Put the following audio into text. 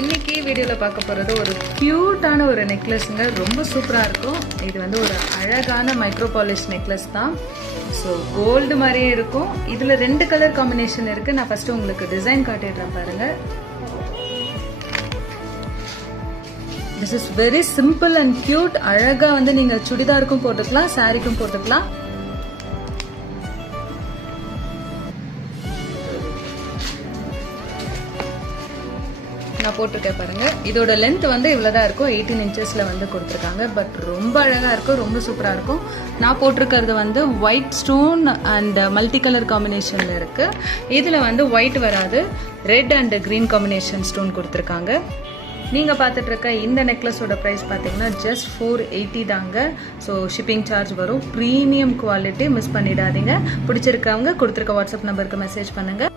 இன்னைக்கு வீடியோல பார்க்க போறது ஒரு கியூட்டான ஒரு நெக்லஸ்ங்க. ரொம்ப சூப்பரா இருக்கும். இது வந்து ஒரு அழகான மைக்ரோ பாலிஷ் நெக்லஸ் தான். ஸோ கோல்டு மாதிரியே இருக்கும். இதுல 2 கலர் காம்பினேஷன் இருக்கு. நான் ஃபர்ஸ்ட் உங்களுக்கு டிசைன் காட்டிடுறேன் பாருங்க. This is very simple and cute. அழகா வந்து நீங்க சுடிதாருக்கும் போட்டுக்கலாம், சாரிக்கும் போட்டுக்கலாம். நான் போட்டிருக்கேன் பாருங்க. இதோட லென்த் வந்து இவ்வளவுதான் இருக்கும். 18 இன்ச்சஸ்ல வந்து கொடுத்துருக்காங்க. பட் ரொம்ப அழகா இருக்கும், ரொம்ப சூப்பரா இருக்கும். நான் போட்டிருக்கிறது வந்து white stone and multi colour காம்பினேஷன்ல இருக்கு. இதுல வந்து ஒயிட் வராது, red and green combination stone கொடுத்துருக்காங்க. நீங்க பார்த்துட்டு இருக்க இந்த நெக்லஸோட பிரைஸ் பாத்தீங்கன்னா ஜஸ்ட் 480 தாங்க. ஸோ ஷிப்பிங் சார்ஜ் வரும். ப்ரீமியம் குவாலிட்டி, மிஸ் பண்ணிடாதீங்க. பிடிச்சிருக்கவங்க கொடுத்துருக்க வாட்ஸ்அப் நம்பருக்கு மெசேஜ் பண்ணுங்க.